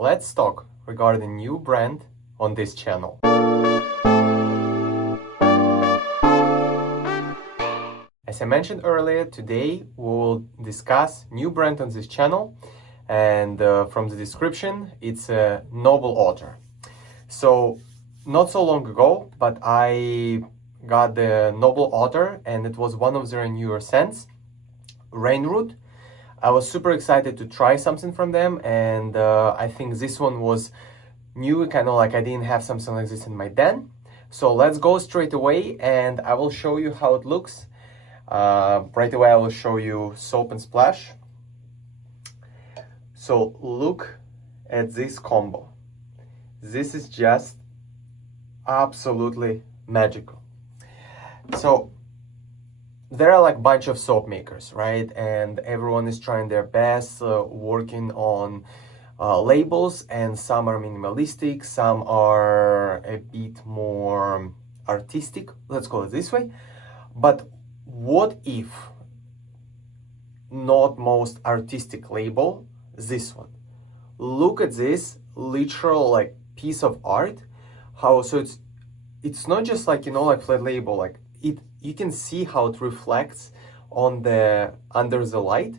let's talk regarding new brand on this channel. As I mentioned earlier, today we'll discuss new brand on this channel, and from the description, it's a Noble Otter. So not so long ago, but I got the Noble Otter, and it was one of their newer scents, Rainroot. I was super excited to try something from them, and I think this one was new, kind of like I didn't have something like this in my den. So let's go straight away, and I will show you how it looks. Right away I will show you soap and splash. So look at this combo. This is just absolutely magical. So there are like a bunch of soap makers, right? And everyone is trying their best, working on labels, and some are minimalistic, some are a bit more artistic, let's call it this way. But what if not most artistic label, this one? Look at this literal like piece of art. How so it's not just like, you know, like flat label, like you can see how it reflects on the under the light,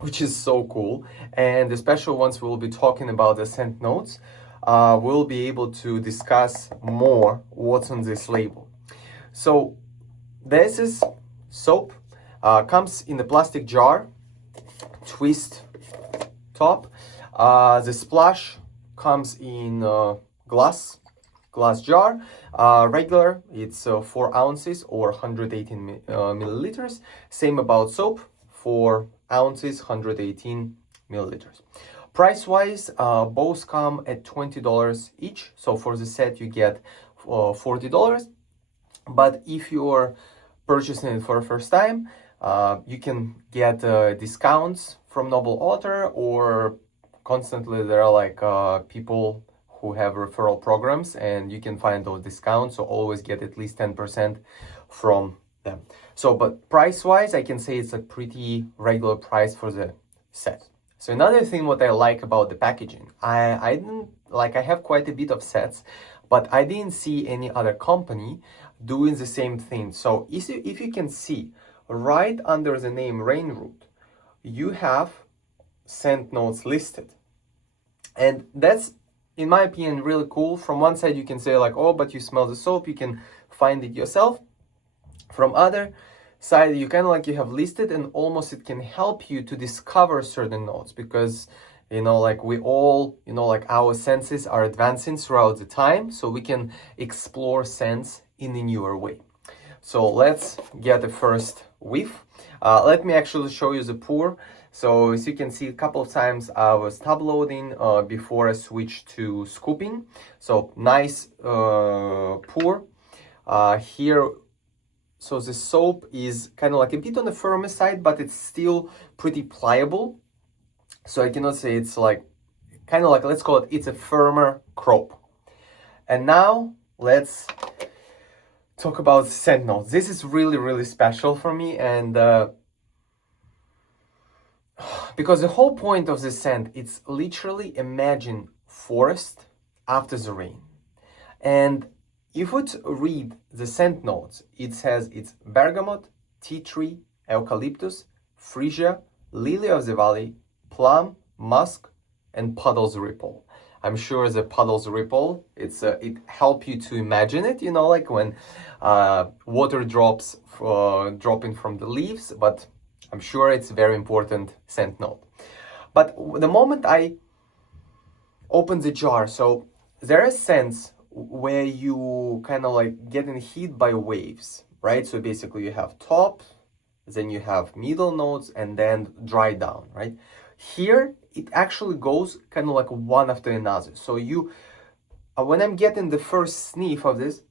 which is so cool. And especially once we'll be talking about the scent notes, we'll be able to discuss more what's on this label. So this is soap, comes in a plastic jar, twist top. The splash comes in glass jar, regular, it's 4 ounces or 118 milliliters. Same about soap, 4 ounces, 118 milliliters. Price wise, both come at $20 each. So for the set you get $40. But if you're purchasing it for the first time, you can get discounts from Noble Otter, or constantly there are like people who have referral programs, and you can find those discounts, so always get at least 10% from them. So, but price-wise, I can say it's a pretty regular price for the set. So another thing what I like about the packaging, I didn't like, I have quite a bit of sets, but I didn't see any other company doing the same thing. So if you can see, right under the name Rainroot, you have scent notes listed. And that's, in my opinion, really cool. From one side you can say like, oh, but you smell the soap, you can find it yourself. From other side, you kind of like you have listed, and almost it can help you to discover certain notes, because you know, like we all, you know, like our senses are advancing throughout the time, so we can explore scents in a newer way. So let's get the first whiff. Let me actually show you the pour. So as you can see, a couple of times I was top loading before I switched to scooping. So nice pour here. So the soap is kind of like a bit on the firmer side, but it's still pretty pliable. So I cannot say it's like, kind of like, let's call it, it's a firmer crop. And now let's talk about scent notes. This is really, really special for me, and because the whole point of the scent, it's literally imagine forest after the rain. And if you read the scent notes, it says it's bergamot, tea tree, eucalyptus, freesia, lily of the valley, plum, musk, and puddles ripple. I'm sure the puddles ripple, it helps you to imagine it, you know, like when water drops dropping from the leaves, but I'm sure it's a very important scent note. But the moment I open the jar, so there are scents where you kind of like getting hit by waves, right? So basically you have top, then you have middle notes, and then dry down, right? Here, it actually goes kind of like one after another. So you, when I'm getting the first sniff of this,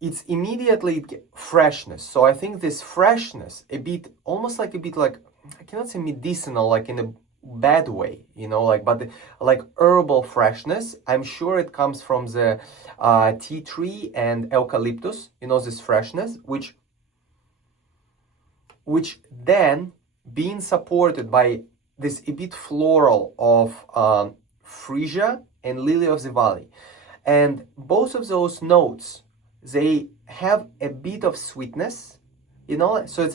it's immediately freshness. So I think this freshness, a bit, almost like a bit like, I cannot say medicinal, like in a bad way, you know, like, but like herbal freshness. I'm sure it comes from the tea tree and eucalyptus, you know, this freshness, which then being supported by this a bit floral of freesia and lily of the valley. And both of those notes, they have a bit of sweetness, you know. So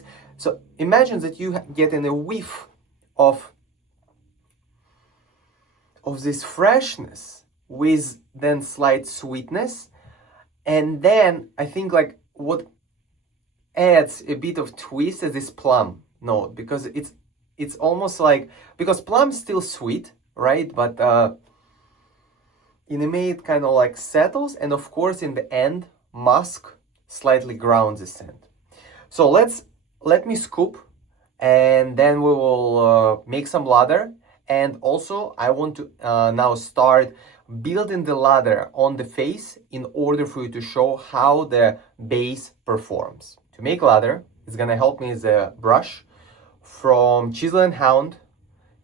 imagine that you get in a whiff of this freshness with then slight sweetness. And then I think like what adds a bit of twist is this plum note, because it's almost like, because plum's still sweet, right? But in a way it kind of like settles, and of course in the end musk slightly grounds the scent. So let me scoop, and then we will make some lather. And also I want to now start building the lather on the face in order for you to show how the base performs. To make lather, it's gonna help me is a brush from Chiseled Hound.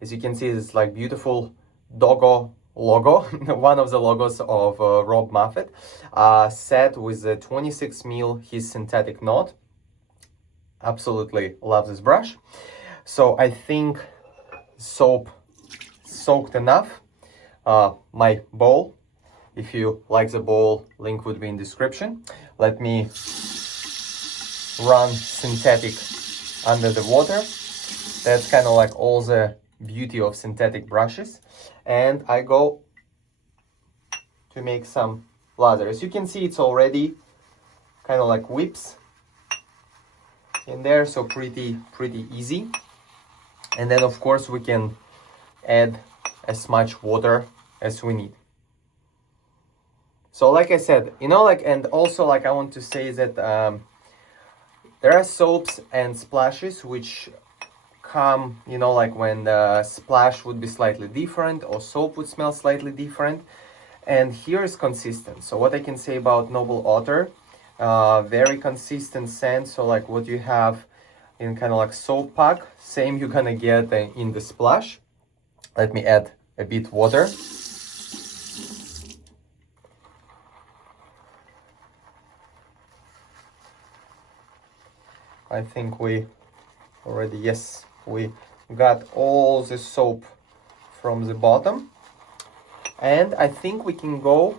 As you can see, it's like beautiful doggo logo, one of the logos of Rob Moffat, set with a 26 mil his synthetic knot. Absolutely love this brush. So I think soap soaked enough. My bowl, if you like the bowl, link would be in description. Let me run synthetic under the water. That's kind of like all the beauty of synthetic brushes. And I go to make some lather. As you can see, it's already kind of like whips in there, so pretty easy. And then of course we can add as much water as we need. So like I said, you know, like, and also like I want to say that there are soaps and splashes which come, you know, like when the splash would be slightly different or soap would smell slightly different, and here is consistent. So what I can say about Noble Otter, very consistent scent. So like what you have in kind of like soap pack, same you're gonna get in the splash. Let me add a bit water. I think we already, yes, we got all the soap from the bottom. And I think we can go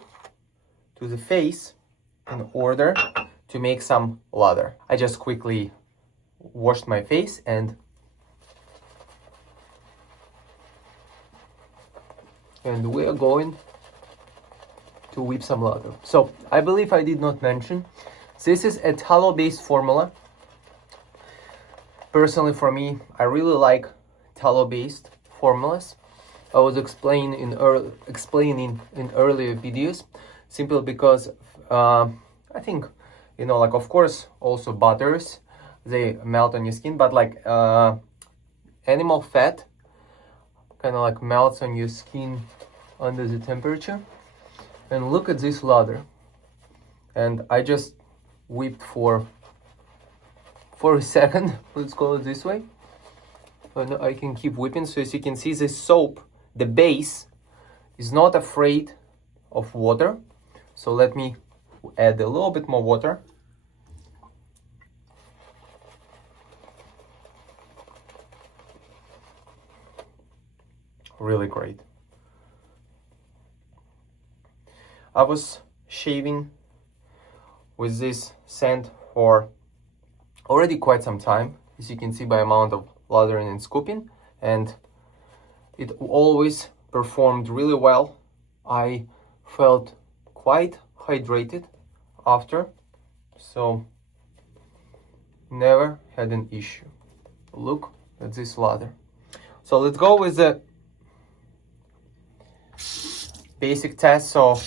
to the face in order to make some lather. I just quickly washed my face and we are going to whip some lather. So I believe I did not mention, this is a tallow based formula. Personally, for me, I really like tallow based formulas. I was explaining in earlier videos, simply because I think, you know, like of course also butters, they melt on your skin, but like animal fat kind of like melts on your skin under the temperature. And look at this lather, and I just whipped for a second, let's call it this way, and I can keep whipping. So as you can see, the soap, the base, is not afraid of water. So let me add a little bit more water. Really great. I was shaving with this scent for already quite some time, as you can see by amount of lathering and scooping, and it always performed really well. I felt quite hydrated after, so never had an issue. Look at this lather. So let's go with the basic test. So,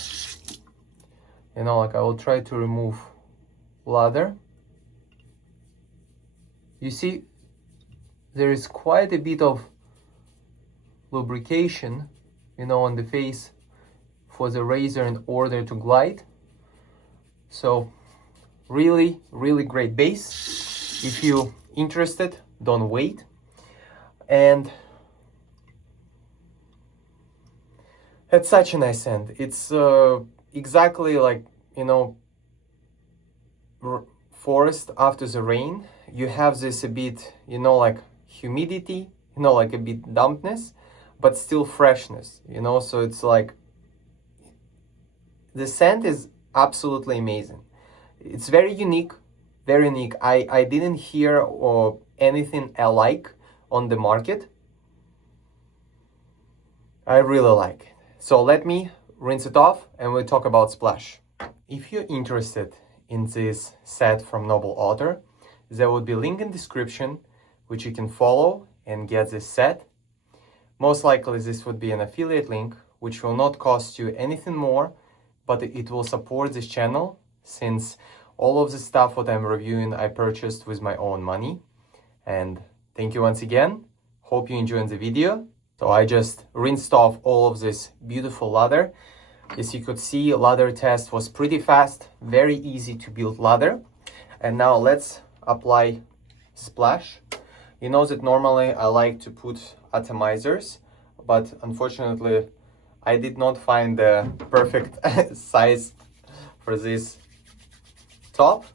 you know, like I will try to remove lather. You see, there is quite a bit of lubrication, you know, on the face for the razor in order to glide. So really great base. If you're interested, don't wait. And it's such a nice scent. It's exactly like, you know, forest after the rain. You have this a bit, you know, like humidity, you know, like a bit dampness, but still freshness, you know? So it's like, the scent is absolutely amazing. It's very unique, very unique. I didn't hear anything alike on the market. I really like it. So let me rinse it off and we'll talk about splash. If you're interested in this set from Noble Otter, there would be a link in description which you can follow and get this set. Most likely this would be an affiliate link which will not cost you anything more, but it will support this channel, since all of the stuff what I'm reviewing I purchased with my own money. And thank you once again. Hope you enjoyed the video. So I just rinsed off all of this beautiful lather. As you could see, lather test was pretty fast, very easy to build lather. And now let's apply splash. You know that normally I like to put atomizers, but unfortunately I did not find the perfect size for this top.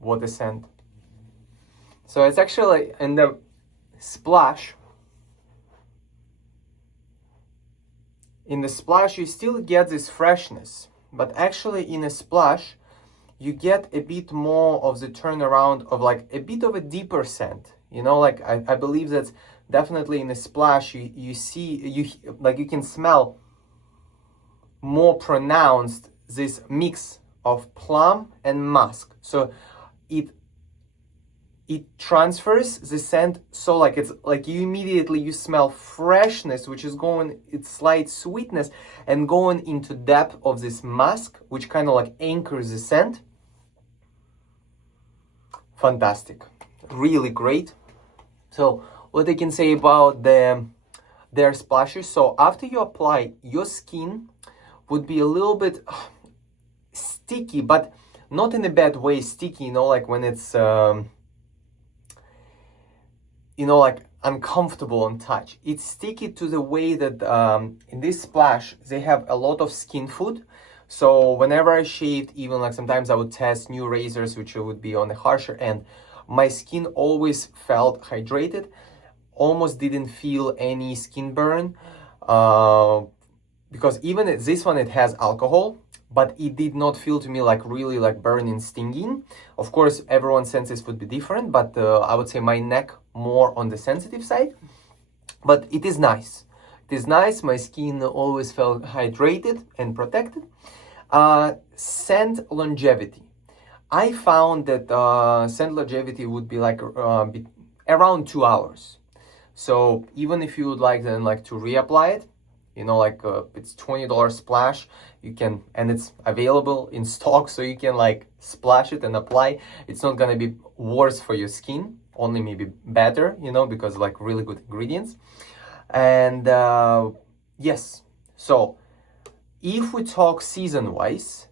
What a scent. So it's actually in the splash. In the splash you still get this freshness, but actually in a splash you get a bit more of the turnaround of like a bit of a deeper scent. You know, like I believe that definitely in a splash you can smell more pronounced this mix of plum and musk. So it transfers the scent, so like it's like you immediately smell freshness, which is going, it's slight sweetness, and going into depth of this musk, which kind of like anchors the scent. Fantastic, really great. So what I can say about their splashes, so after you apply, your skin would be a little bit sticky, but not in a bad way sticky, you know, like when it's you know, like uncomfortable on touch. It's sticky to the way that in this splash they have a lot of skin food. So whenever I shaved, even like sometimes I would test new razors which would be on the harsher end, my skin always felt hydrated, almost didn't feel any skin burn, because even this one, it has alcohol, but it did not feel to me like really like burning, stinging. Of course, everyone's senses would be different, but I would say my neck more on the sensitive side. But it is nice. It is nice. My skin always felt hydrated and protected. Scent longevity. I found that scent longevity would be like around 2 hours. So even if you would like then like to reapply it, you know, like it's $20 splash, you can, and it's available in stock, so you can like splash it and apply. It's not gonna be worse for your skin, only maybe better, you know, because like really good ingredients. And yes, so if we talk season wise,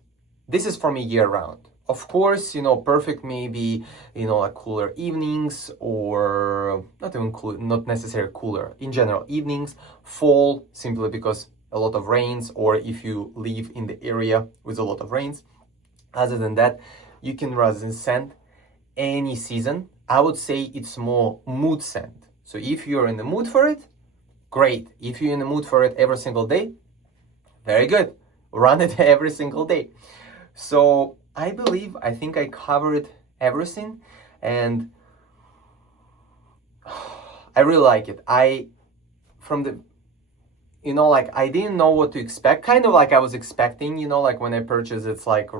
this is for me year round. Of course, you know, perfect maybe, you know, like cooler evenings, or not even cool, not necessarily cooler, in general evenings, fall, simply because a lot of rains, or if you live in the area with a lot of rains. Other than that, you can rather scent any season. I would say it's more mood scent. So if you're in the mood for it, great. If you're in the mood for it every single day, very good. Run it every single day. So I think I covered everything, and I really like it. You know, like I didn't know what to expect, kind of like I was expecting, you know, like when I purchased, it's like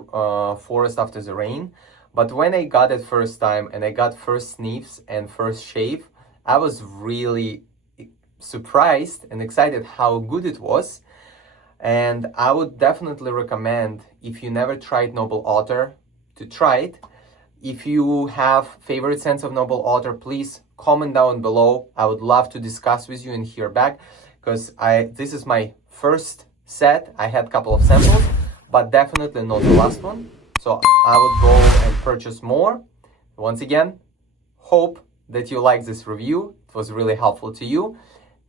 forest after the rain. But when I got it first time and I got first sniffs and first shave, I was really surprised and excited how good it was. And I would definitely recommend, if you never tried Noble Otter, to try it. If you have favorite scents of Noble Otter, please comment down below. I would love to discuss with you and hear back, because this is my first set. I had a couple of samples, but definitely not the last one. So I would go and purchase more. Once again, hope that you like this review. It was really helpful to you.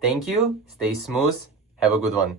Thank you. Stay smooth. Have a good one.